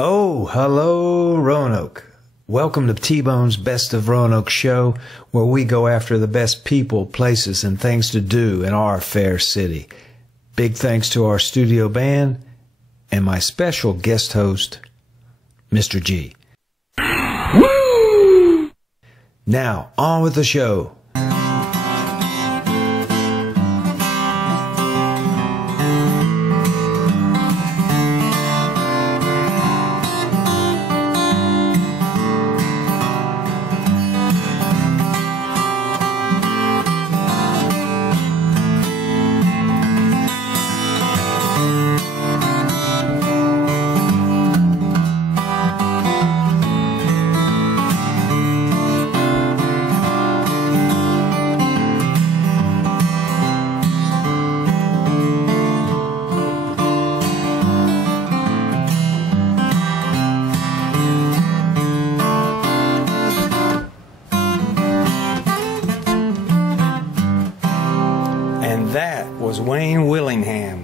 Oh, hello, Roanoke. Welcome to T-Bone's Best of Roanoke show, where we go after the best people, places, and things to do in our fair city. Big thanks to our studio band and my special guest host, Mr. G. Woo! Now, on with the show.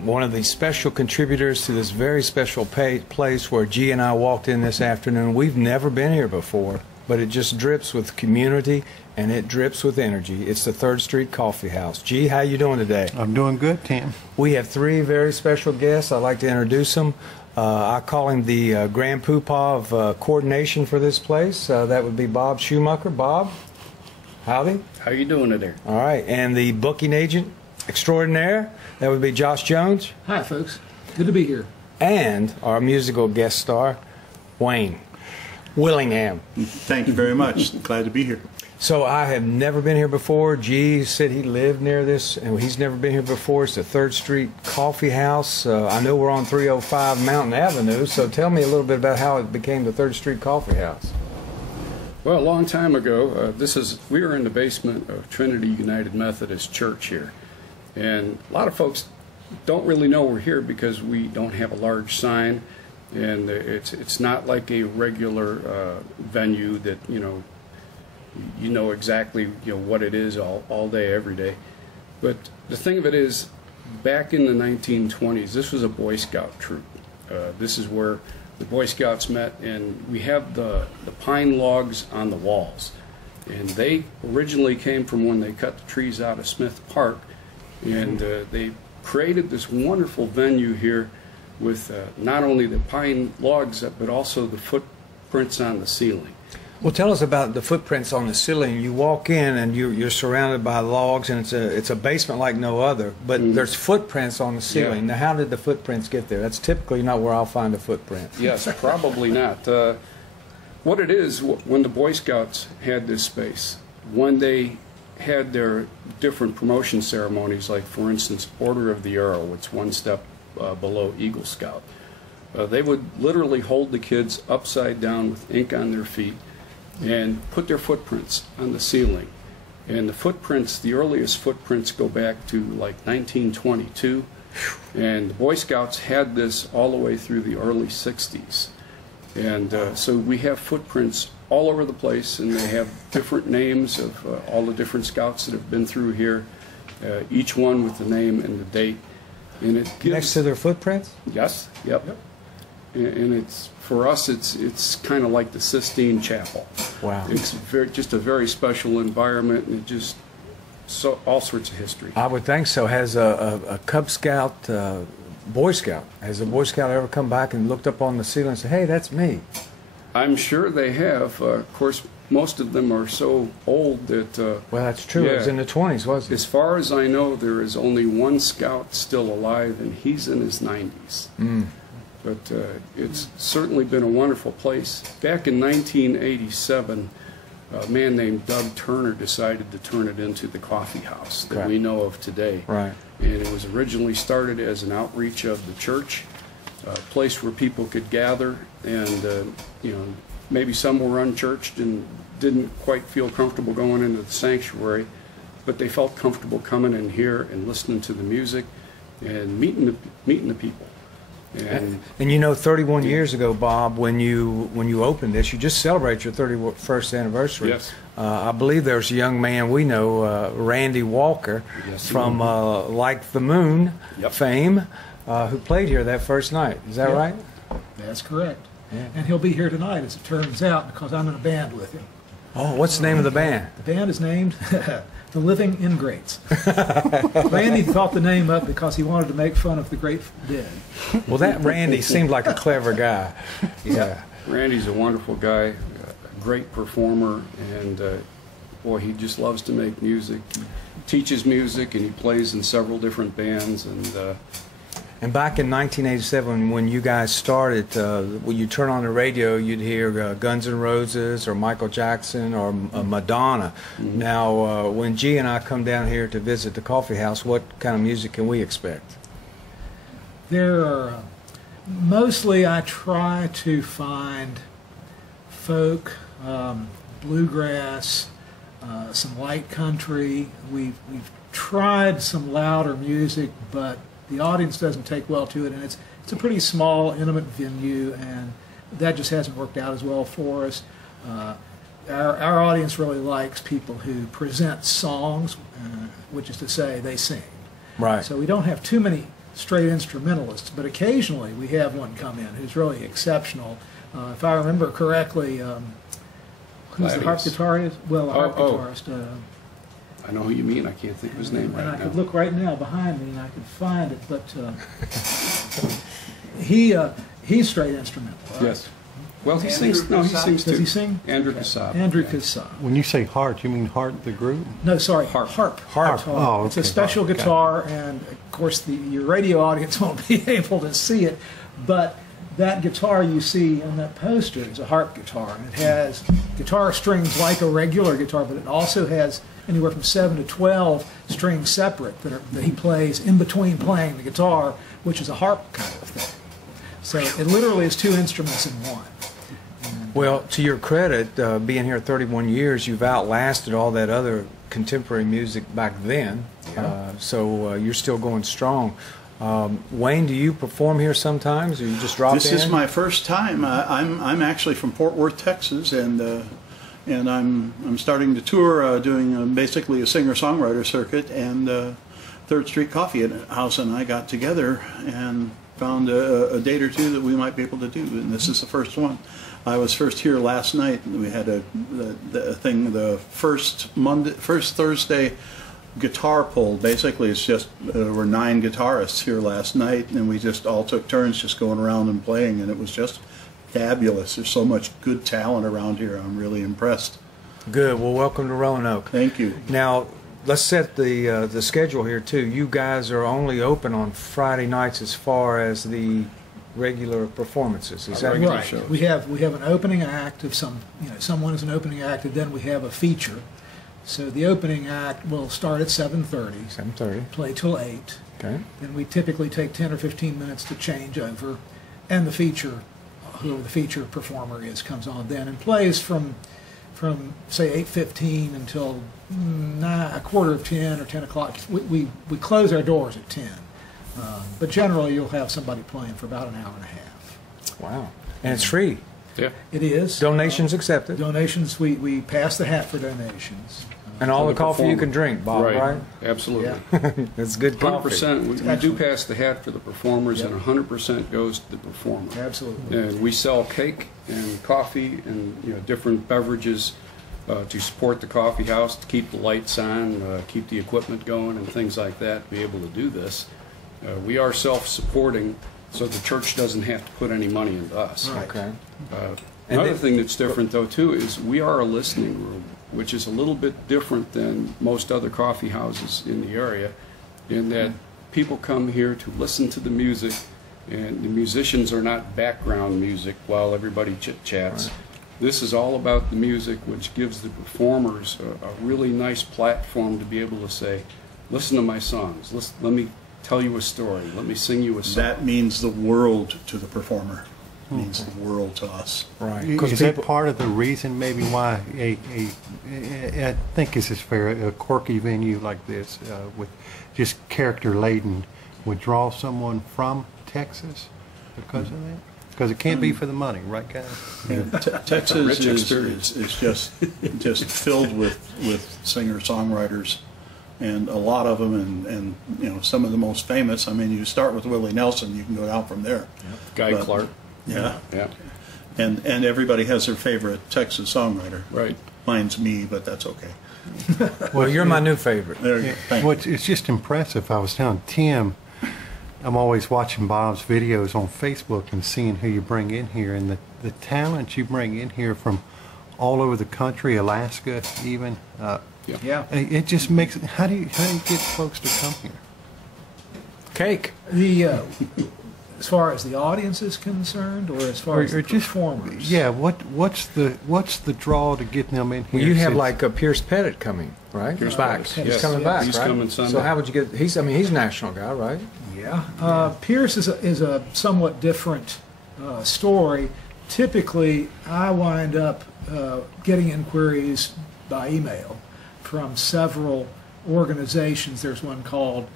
One of the special contributors to this very special place where G and I walked in this afternoon. We've never been here before, but it just drips with community and it drips with energy. It's the 3rd Street Coffeehouse. G, how you doing today? I'm doing good, Tim. We have 3 very special guests. I'd like to introduce them. I call him the grand poobah of coordination for this place. That would be Bob Schumacher. Bob, howdy. How you doing today? All right, and the booking agent extraordinaire, that would be Josh Jones. Hi, folks. Good to be here. And our musical guest star, Wayne Willingham. Thank you very much. Glad to be here. So I have never been here before. G said he lived near this, and he's never been here before. It's the 3rd Street Coffee House. I know we're on 305 Mountain Avenue, so tell me a little bit about how it became the 3rd Street Coffee House. Well, a long time ago, we were in the basement of Trinity United Methodist Church here. And a lot of folks don't really know we're here because we don't have a large sign, and it's not like a regular venue that you know exactly what it is all day every day. But the thing of it is, back in the 1920s, this was a Boy Scout troop. This is where the Boy Scouts met, and we have the pine logs on the walls, and they originally came from when they cut the trees out of Smith Park. And they created this wonderful venue here with not only the pine logs, but also the footprints on the ceiling. Well, tell us about the footprints on the ceiling. You walk in and you're surrounded by logs, and it's a basement like no other, but there's footprints on the ceiling. Yeah. Now, how did the footprints get there? That's typically not where I'll find a footprint. Yes, probably not. What it is, when the Boy Scouts had this space, when they had their different promotion ceremonies, like for instance Order of the Arrow, it's one step below Eagle Scout, they would literally hold the kids upside down with ink on their feet and put their footprints on the ceiling. And the footprints, the earliest footprints, go back to like 1922, and the Boy Scouts had this all the way through the early 60s. And so we have footprints all over the place, and they have different names of all the different scouts that have been through here, each one with the name and the date. And it gives, next to their footprints? Yes, yep. And it's, for us, it's kind of like the Sistine Chapel. Wow. It's just a very special environment, and it just all sorts of history. I would think so. Has a Cub Scout, Boy Scout, has a Boy Scout ever come back and looked up on the ceiling and said, hey, that's me? I'm sure they have. Of course, most of them are so old that... well, that's true. Yeah. It was in the 20s, wasn't it? As far as I know, there is only one scout still alive, and he's in his 90s. But it's certainly been a wonderful place. Back in 1987, a man named Doug Turner decided to turn it into the coffee house that we know of today. Right. And it was originally started as an outreach of the church, a place where people could gather, and maybe some were unchurched and didn't quite feel comfortable going into the sanctuary, but they felt comfortable coming in here and listening to the music and meeting the people. And 31 years ago, Bob, when you opened this, you just celebrated your 31st anniversary. Yes. I believe there's a young man we know, Randy Walker, from Like the Moon fame, who played here that first night. Is that right? That's correct. Yeah. And he'll be here tonight, as it turns out, because I'm in a band with him. Oh, what's the name of the band? The band is named The Living Ingrates. Randy thought the name up because he wanted to make fun of the Grateful Dead. Well, that Randy seemed like a clever guy. Yeah. Randy's a wonderful guy, a great performer, and boy, he just loves to make music. He teaches music, and he plays in several different bands. And back in 1987, when you guys started, when you turn on the radio, you'd hear Guns N' Roses or Michael Jackson or Madonna. Mm-hmm. Now, when G and I come down here to visit the Coffee House, what kind of music can we expect? There are, mostly I try to find folk, bluegrass, some light country. We've tried some louder music, but the audience doesn't take well to it, and it's a pretty small, intimate venue, and that just hasn't worked out as well for us. Our audience really likes people who present songs, which is to say, they sing. Right. So we don't have too many straight instrumentalists, but occasionally we have one come in who's really exceptional. If I remember correctly, who's the harp guitarist? Well, the harp guitarist. I know who you mean. I can't think of his name right now. I could look right now behind me and I could find it, but he's straight instrumental. Right? Yes. Well, he sings. No, he sings too. Does he sing? Andrew Casab. Andrew Casab. When you say Heart, you mean Heart the group? No, sorry, harp. Harp. Oh, okay. It's a special guitar, and of course your radio audience won't be able to see it, but that guitar you see on that poster is a harp guitar, and it has guitar strings like a regular guitar, but it also has anywhere from 7 to 12 strings separate that he plays in between playing the guitar, which is a harp kind of thing. So it literally is two instruments in one. Well, to your credit, being here 31 years, you've outlasted all that other contemporary music back then. Yeah. So you're still going strong. Wayne, do you perform here sometimes, or you just drop in? This is my first time. I'm actually from Fort Worth, Texas, and I'm starting to tour, doing basically a singer-songwriter circuit. And Third Street Coffeehouse and I got together and found a date or two that we might be able to do, and this is the first one. I was first here last night. We had the first Thursday guitar pull. Basically, it's just there were 9 guitarists here last night, and we just all took turns just going around and playing, and it was just fabulous. There's so much good talent around here. I'm really impressed. Good. Well, welcome to Roanoke. Thank you. Now, let's set the schedule here too. You guys are only open on Friday nights as far as the regular performances. Is that right? Shows. We have an opening act of someone is an opening act, and then we have a feature. So the opening act will start at 7:30. 7:30. Play till 8. Okay. Then we typically take 10 or 15 minutes to change over, and the feature, whoever the feature performer is, comes on then and plays from say 8:15 until a quarter of 10 or 10 o'clock. We close our doors at 10. But generally, you'll have somebody playing for about an hour and a half. Wow. And it's free. Yeah. It is. Donations accepted. Donations, we pass the hat for donations. And all For the the coffee you performer. can drink, Bob, right? Absolutely. Yeah. It's good coffee. 100%. We do pass the hat for the performers, Yep. and 100% goes to the performer. Absolutely. And we sell cake and coffee and different beverages to support the coffee house, to keep the lights on, keep the equipment going, and things like that. To be able to do this, we are self-supporting, so the church doesn't have to put any money into us. Right. Okay. And Another then- thing that's different, though, too, is we are a listening room, which is a little bit different than most other coffee houses in the area, in that people come here to listen to the music, and the musicians are not background music while everybody chit-chats. Right. This is all about the music, which gives the performers a really nice platform to be able to say, listen to my songs, let me tell you a story, let me sing you a song. That means the world to the performer. It means the world to us. Right. Is that part of the reason maybe why I think this is fair, a quirky venue like this with just character laden would draw someone from Texas because of that? Because it can't be for the money, right, guys? Texas rich is experience. just filled with singer-songwriters, and a lot of them, and some of the most famous. I mean, you start with Willie Nelson, you can go down from there. Guy But- Clark. Yeah. Yeah. And everybody has their favorite Texas songwriter. Right. Mine's me, but that's okay. Well, you're my new favorite. There you go. Thank Well, you. it's just impressive. I was telling Tim, I'm always watching Bob's videos on Facebook and seeing who you bring in here, and the talent you bring in here from all over the country, Alaska even. Yeah. It just makes it. How do you get folks to come here? Cake. As far as the audience is concerned, or as far as the just performers? Yeah. What's the draw to get them in here? Well, you have since- like Pierce Pettit coming, right? Pierce back. Pettit, He's yes. coming back, He's right? coming Sunday. So how would you get? He's a national guy, right? Yeah. Pierce is a somewhat different story. Typically, I wind up getting inquiries by email from several organizations. There's one called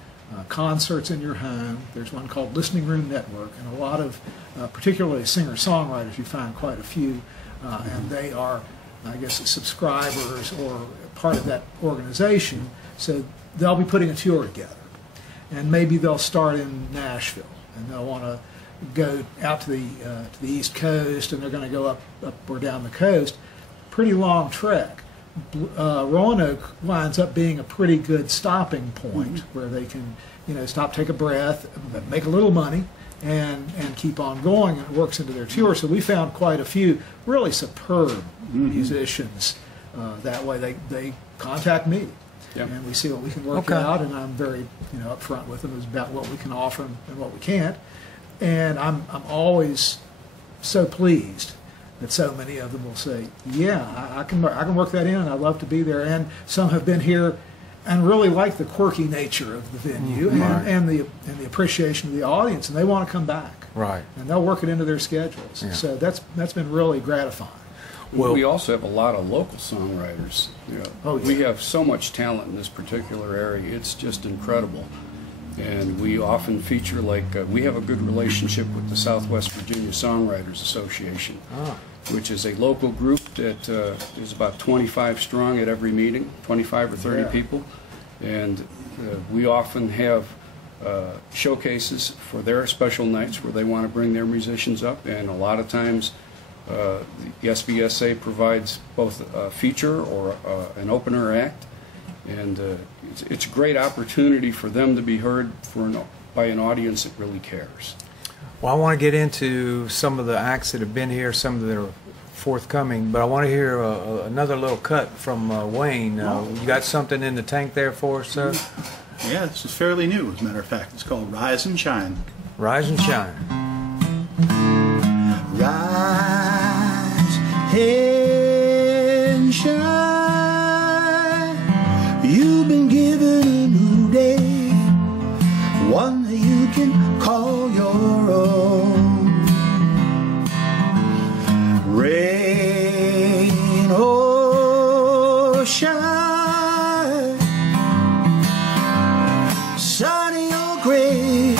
Concerts in Your Home. There's one called Listening Room Network, and a lot of, particularly singer-songwriters, you find quite a few, and they are, I guess, subscribers or part of that organization. So they'll be putting a tour together, and maybe they'll start in Nashville, and they'll want to go out to the East Coast, and they're going to go up or down the coast. Pretty long trek. Roanoke winds up being a pretty good stopping point where they can, stop, take a breath, make a little money, and keep on going, and it works into their tour. So we found quite a few really superb musicians. That way they contact me, Yep. and we see what we can work Okay. out, and I'm very upfront with them about what we can offer and what we can't. And I'm always so pleased that so many of them will say, yeah, I can work that in, and I'd love to be there. And some have been here and really like the quirky nature of the venue Right. and the appreciation of the audience, and they want to come back. Right. And they'll work it into their schedules. Yeah. So that's been really gratifying. Well- We also have a lot of local songwriters. Oh, yeah. We have so much talent in this particular area. It's just incredible. And we often feature, we have a good relationship with the Southwest Virginia Songwriters Association, which is a local group that is about 25 strong at every meeting, 25 or 30 Yeah. people. And we often have showcases for their special nights where they want to bring their musicians up. And a lot of times the SVSA provides both a feature or an opener act. And it's a great opportunity for them to be heard by an audience that really cares. Well, I want to get into some of the acts that have been here, some that are forthcoming, but I want to hear another little cut from Wayne. You got something in the tank there for us, sir? Yeah, this is fairly new, as a matter of fact. It's called Rise and Shine. Rise and shine. Rise and shine. You've been given a new day, one that you can call your own. Rain or shine, sunny or gray,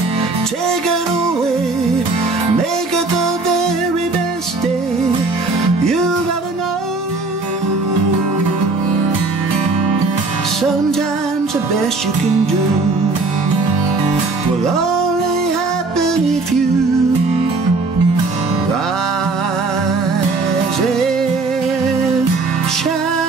take it away, make it the very best day you've ever known. Sometimes the best you can do will only happen if you rise and shine.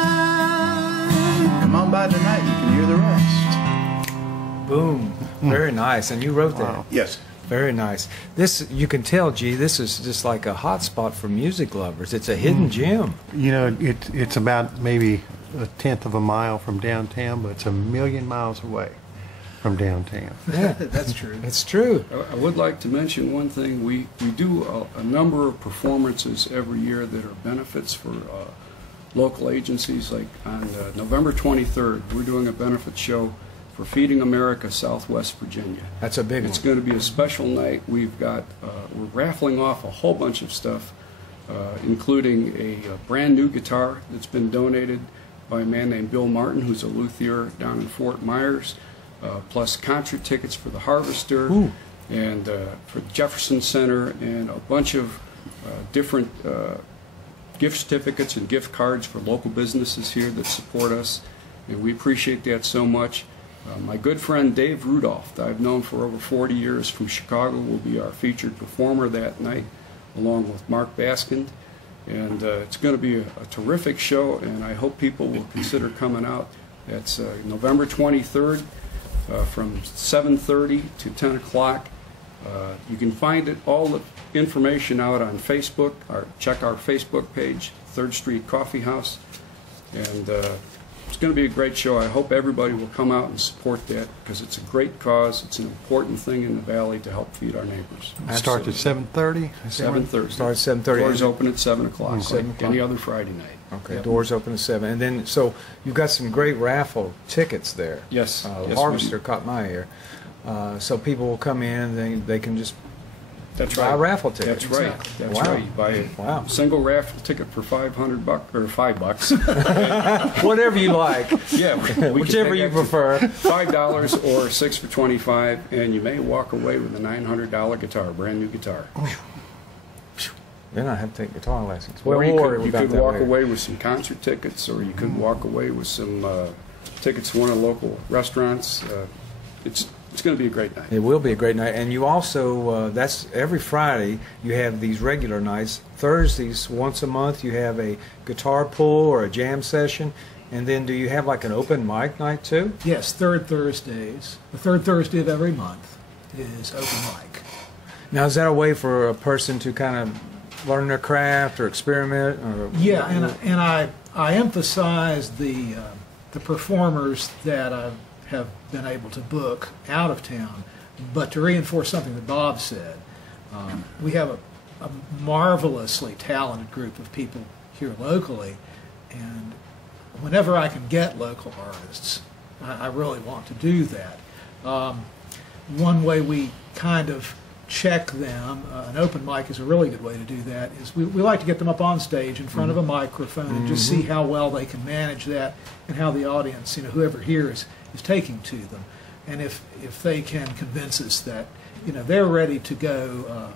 Come on by tonight, you can hear the rest. Boom. Very nice. And you wrote that. Wow. Yes. Very nice. This, you can tell, G, this is just like a hot spot for music lovers. It's a hidden gem. It's about maybe a tenth of a mile from downtown, but it's a million miles away from downtown. Yeah, That's true. it's true. I would like to mention one thing. We do a number of performances every year that are benefits for local agencies. Like on November 23rd, we're doing a benefit show for Feeding America Southwest Virginia. That's a big It's one. going to be a special night. We're raffling off a whole bunch of stuff, including a brand new guitar that's been donated by a man named Bill Martin, who's a luthier down in Fort Myers, plus concert tickets for the Harvester and for the Jefferson Center, and a bunch of different gift certificates and gift cards for local businesses here that support us, and we appreciate that so much. My good friend Dave Rudolph, that I've known for over 40 years from Chicago, will be our featured performer that night, along with Mark Baskind. And it's going to be a terrific show, and I hope people will consider coming out. That's November 23rd from 7:30 to 10 o'clock. You can find all the information out on Facebook, or check our Facebook page, 3rd Street Coffeehouse. And it's going to be a great show. I hope everybody will come out and support that, because it's a great cause. It's an important thing in the valley to help feed our neighbors. Starts at 7:30? 7:30. Starts at 7:30. Doors open at 7 o'clock, Okay. 7 like any other Friday night. Okay, Yep. doors open at 7. And then, so you've got some great raffle tickets there. Yes. Yes, Harvester we- caught my ear. So people will come in and they can just That's buy right. a raffle ticket. That's right. That's Wow. right. You buy a Wow. single raffle ticket for $500 or $5. Whatever you like. Yeah, we can Whichever take you that to prefer. $5 or 6 for $25, and you may walk away with a $900 guitar, brand new guitar. Then I have to take guitar lessons. Or you We'll worry could about that walk later. away with some concert tickets, or you could walk away with some tickets to one of the local restaurants. It's going to be a great night. It will be a great night. And you also, that's every Friday, you have these regular nights. Thursdays, once a month, you have a guitar pull or a jam session. And then do you have like an open mic night too? Yes, third Thursdays. The third Thursday of every month is open mic. Now, is that a way for a person to kind of learn their craft or experiment? Or, Yeah, and I emphasize the performers that I have been able to book out of town, but to reinforce something that Bob said, we have a marvelously talented group of people here locally, and whenever I can get local artists, I really want to do that. One way we kind of check them, an open mic is a really good way to do that, is we like to get them up on stage in front of a microphone and just see how well they can manage that and how the audience, whoever hears, is taking to them. And if they can convince us that, they're ready to go,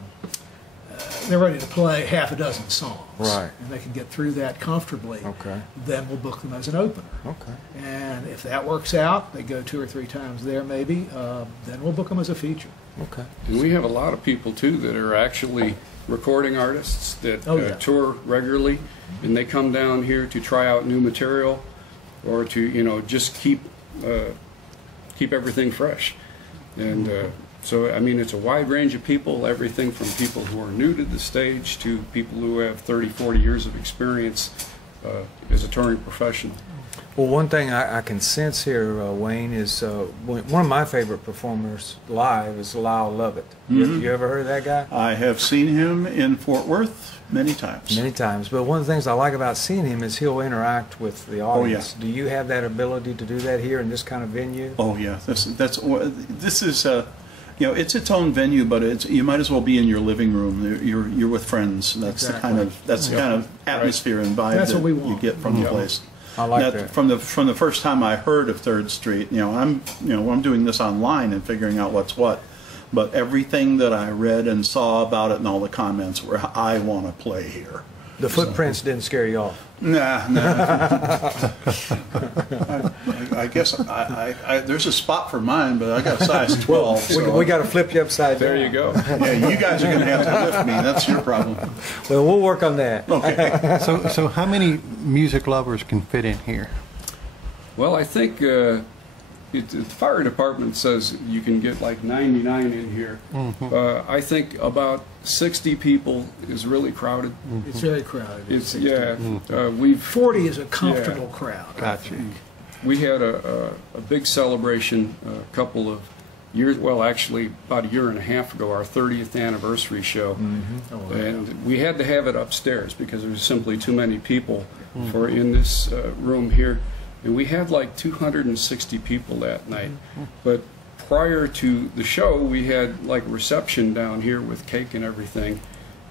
they're ready to play half a dozen songs, Right. and they can get through that comfortably, Okay. then we'll book them as an opener. Okay. And if that works out, they go 2 or 3 times there maybe, then we'll book them as a feature. Okay. And we have a lot of people, too, that are actually recording artists that Oh, yeah. tour regularly, and they come down here to try out new material or to, just keep everything fresh. And so, I mean, it's a wide range of people, everything from people who are new to the stage to people who have 30, 40 years of experience as a touring professional. Well, one thing I can sense here, Wayne, is one of my favorite performers live is Lyle Lovett. You ever heard of that guy? I have seen him in Fort Worth many times. Many times. But one of the things I like about seeing him is he'll interact with the audience. Do you have that ability to do that here in this kind of venue? Oh yeah, this is it's its own venue, but you might as well be in your living room. You're with friends. That's Exactly. the kind of atmosphere and vibe That's that what we you want. get from the place. I like that. From the first time I heard of 3rd Street, I'm doing this online and figuring out what's what. But everything that I read and saw about it and all the comments were, I want to play here. The footprints didn't scare you off. Nah. I guess there's a spot for mine, but I got size 12. So We got to flip you upside down. There you go. yeah, you guys are going to have to lift me. That's your problem. Well, we'll work on that. Okay. So how many music lovers can fit in here? Well, I think the fire department says you can get like 99 in here. I think about 60 people is really crowded. It's very crowded. It's 60. we've 40 is a comfortable crowd. I Gotcha. think. we had a big celebration a couple of years, well, actually about a year and a half ago, our 30th anniversary show, and we had to have it upstairs because there was simply too many people for in this room here. And we had like 260 people that night. But prior to the show, we had like a reception down here with cake and everything.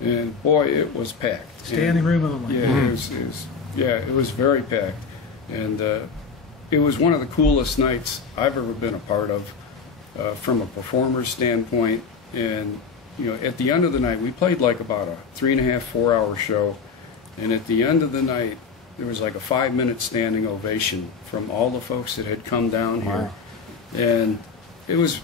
And boy, it was packed. Standing room only. Yeah, it was very packed. And it was one of the coolest nights I've ever been a part of from a performer's standpoint. And, at the end of the night, we played like about a 3.5, 4 hour show. And at the end of the night, there was like a 5-minute standing ovation from all the folks that had come down here. And it was,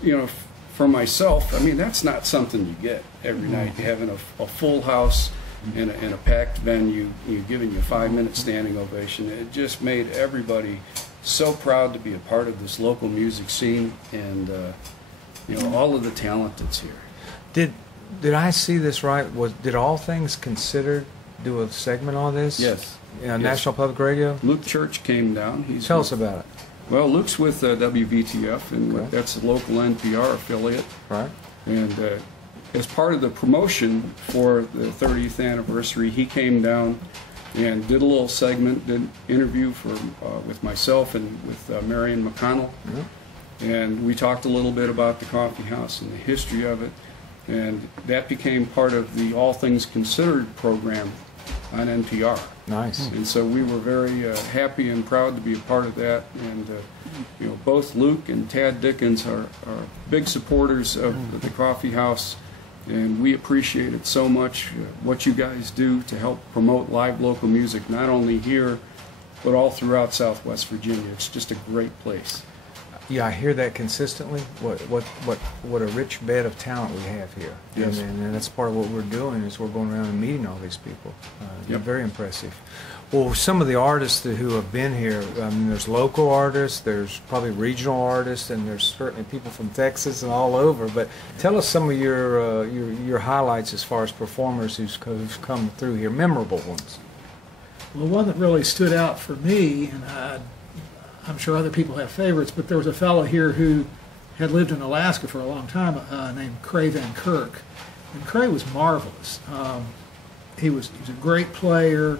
for myself, I mean, that's not something you get every night, having a full house in a packed venue, giving you a 5-minute standing ovation. It just made everybody so proud to be a part of this local music scene, and all of the talent that's here. Did I see this right? Did All Things Considered do a segment on this? Yes. Yes. National Public Radio? Luke Church came down. Tell us about it. Well, Luke's with WVTF, and Okay. that's a local NPR affiliate. Right. And as part of the promotion for the 30th anniversary, he came down and did a little segment, did an interview with myself and with Marion McConnell. Mm-hmm. And we talked a little bit about the Coffeehouse and the history of it. And that became part of the All Things Considered program on NPR. Nice. And so we were very happy and proud to be a part of that. And both Luke and Tad Dickens are big supporters of the Coffee House, and we appreciate it so much, what you guys do to help promote live local music, not only here, but all throughout Southwest Virginia. It's just a great place. Yeah, I hear that consistently. What a rich bed of talent we have here. Yes. And that's part of what we're doing is we're going around and meeting all these people. Yep. Very impressive. Well, some of the artists who have been here, there's local artists, there's probably regional artists, and there's certainly people from Texas and all over. But tell us some of your highlights as far as performers who've come through here, memorable ones. Well, one that really stood out for me, and I'm sure other people have favorites, but there was a fellow here who had lived in Alaska for a long time named Cray Van Kirk. And Cray was marvelous. He was a great player,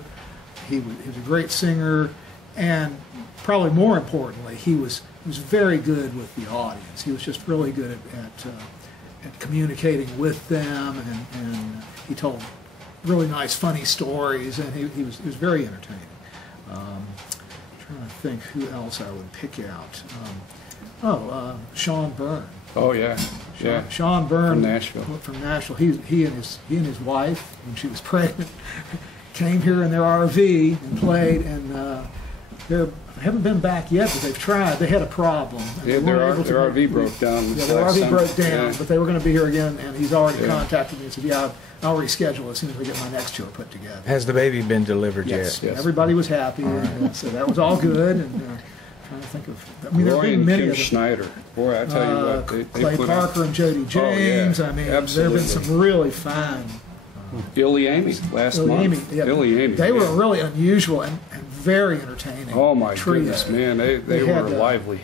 he was a great singer, and probably more importantly, he was very good with the audience. He was just really good at communicating with them, and he told really nice, funny stories, and he was very entertaining. Trying to think who else I would pick out. Sean Byrne. Oh, yeah. Sean Byrne From Nashville. From Nashville. He and his wife, when she was pregnant, came here in their RV and played, and they haven't been back yet, but they've tried. They had a problem. Yeah, their RV broke down. Yeah, their RV broke down, yeah. but they were going to be here again, and he's already contacted me and said, yeah, I'll reschedule as soon as we get my next tour put together. Has the baby been delivered Yes, yet? yes. Everybody was happy, and so that was all good. And trying to think of, I mean, there have Roy been and many Kim of them. Schneider. Boy, I tell you what, they Clay put Parker and Jody James. Oh, yeah, I mean, absolutely. there have been some really fine. Illy Amy last Illy month. Amy, yeah. Illy Amy. They were yeah. really unusual and very entertaining. Oh my trio. goodness, man, they had, were lively.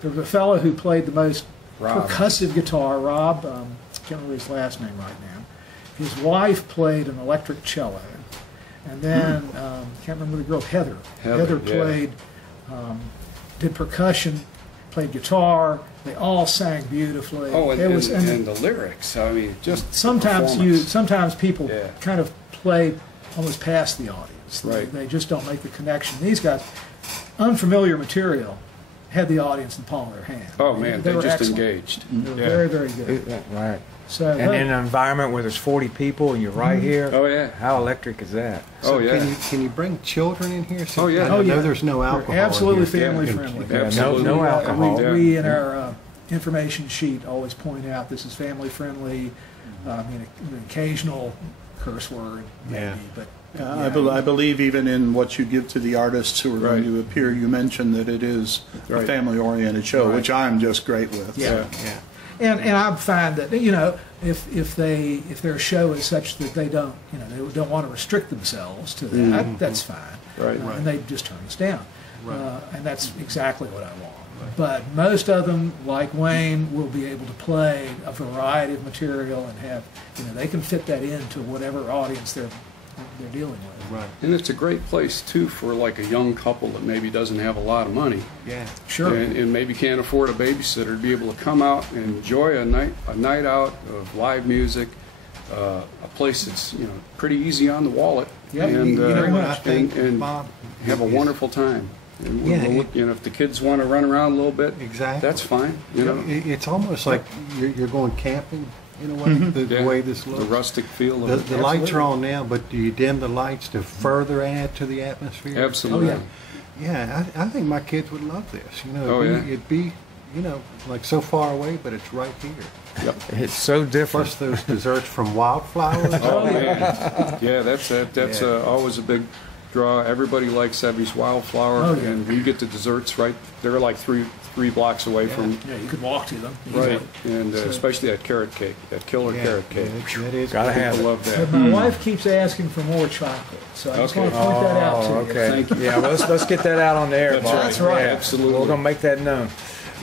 There was a fellow who played the most Rob. percussive guitar, Rob. Can't remember his last name right now. His wife played an electric cello, and then can't remember the girl, Heather. Heather, yeah. played, did percussion, played guitar. They all sang beautifully. Oh, and, It was- and the lyrics. I mean, just sometimes performance. people Yeah. kind of play almost past the audience. Right. They just don't make the connection. These guys, unfamiliar material, had the audience in the palm of their hand. Oh man, they were just excellent. engaged. They were Yeah. very, very good. Right. So And in an environment where there's 40 people and you're right here, Oh yeah. how electric is that? Oh yeah. Can you bring children in here? Oh, yeah. I Oh, know yeah. there's no They're alcohol. in absolutely here. family Yeah. friendly. Yeah, absolutely. No alcohol. We in our information sheet always point out this is family friendly. I mean, an occasional curse word, maybe, Yeah. but I believe even in what you give to the artists who are going Right. to appear, you mentioned that it is a Right. family-oriented show, Right. which I'm just great with. Yeah. Yeah. And I find that if their show is such that they don't want to restrict themselves to that, that's fine. Right. And they just turn us down. And that's exactly what I want. But most of them, like Wayne, will be able to play a variety of material and have they can fit that into whatever audience they're dealing with. Right. And it's a great place too for like a young couple that maybe doesn't have a lot of money Yeah. Sure. and maybe can't afford a babysitter to be able to come out and enjoy a night out of live music, a place that's pretty easy on the wallet, Yeah, and you know what, I think, and Bob, have a is- wonderful time. And Yeah, if the kids want to run around a little bit, Exactly. that's fine. It's almost like you're going camping in a way, the way this looks. the rustic feel of The, it. the lights are on now, but do you dim the lights to further add to the atmosphere? Absolutely. Oh, Yeah, I think my kids would love this. Oh, yeah. It'd be you know, like so far away, but it's right here. Yep. It's so different. Plus those desserts from Wildflowers. Oh man, yeah, that's always a big draw. Everybody likes Evie's Wildflower, Oh, yeah. and we get the desserts right. They're like three blocks away from Yeah, you could walk to them. right, easily. and especially that carrot cake, that killer carrot cake. That is Gotta have People it. love But that. my wife keeps asking for more chocolate, so I just Okay. want to point that out to Oh, you. okay. Thank you. Yeah, well, let's get that out on the air, That's Bob. right. That's right. Yeah, Absolutely. We're going to make that known.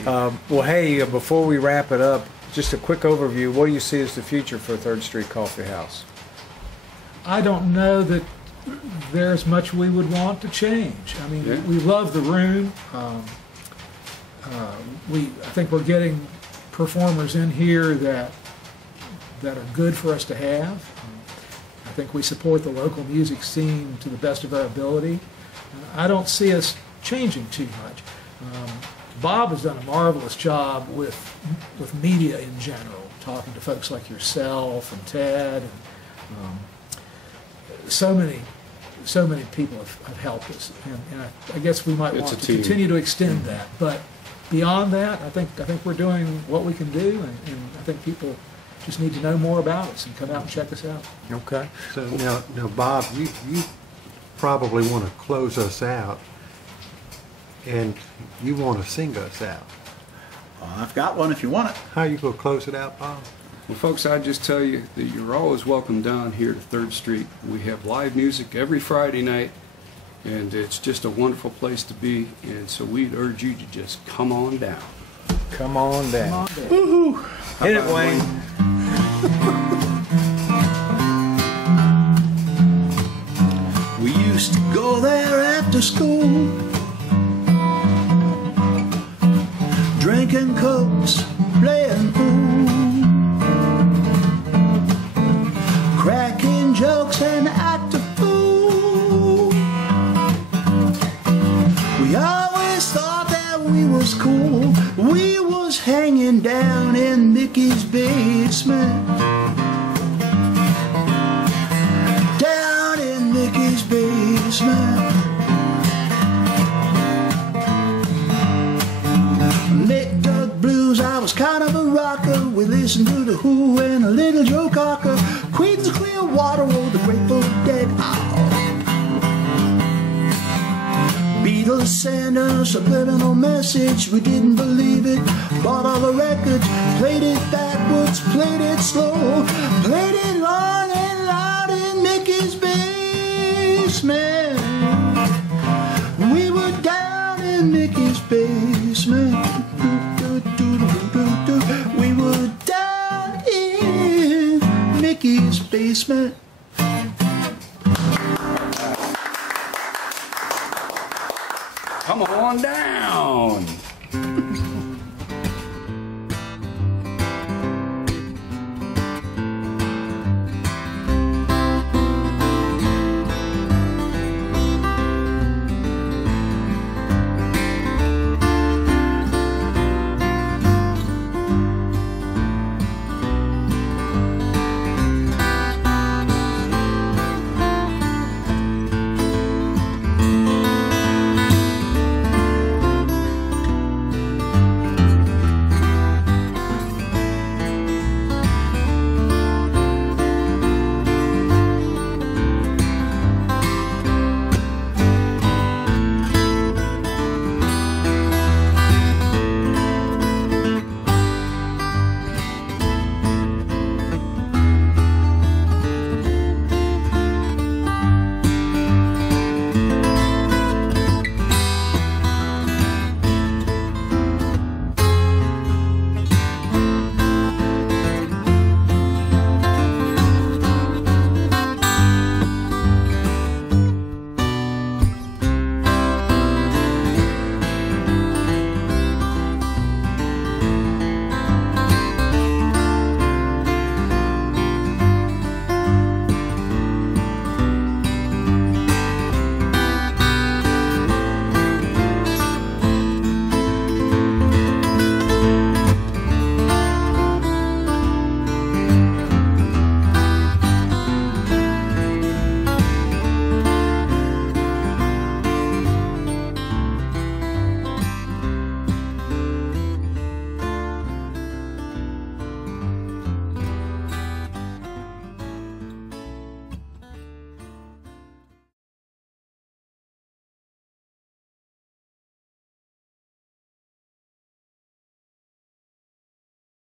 Well, hey, before we wrap it up, just a quick overview. What do you see as the future for 3rd Street Coffee House? I don't know that there's much we would want to change. I mean, Yeah. we love the room. I think we're getting performers in here that are good for us to have. I think we support the local music scene to the best of our ability. I don't see us changing too much. Bob has done a marvelous job with media in general, talking to folks like yourself and Ted, and so many people have helped us, and I guess we might It's want a to team. continue to extend that. But beyond that, I think we're doing what we can do, and I think people just need to know more about us and come out and check us out. Okay. So now, Bob, you probably want to close us out, and you want to sing us out. I've got one if you want it. How you going to close it out, Bob? Well, folks, I'd just tell you that you're always welcome down here to 3rd Street. We have live music every Friday night, and it's just a wonderful place to be. And so we'd urge you to just come on down. Come on down. Come on, Dave. Hit it, Wayne. We used to go there after school, drinking cokes, playing pool, cracking jokes and act a fool. We always thought that we was cool. We was hanging down in Mickey's basement, down in Mickey's basement. Mick dug blues, I was kind of a rocker. We listened to the Who and a little Joe Cocker. Queens of Clearwater, oh, the Grateful Dead. Beatles sent us a subliminal message. We didn't believe it. Bought all the records, played it backwards, played it slow, played it long and loud in Mickey's basement. We were down in Mickey's basement. We were down in Mickey's basement. Come on down.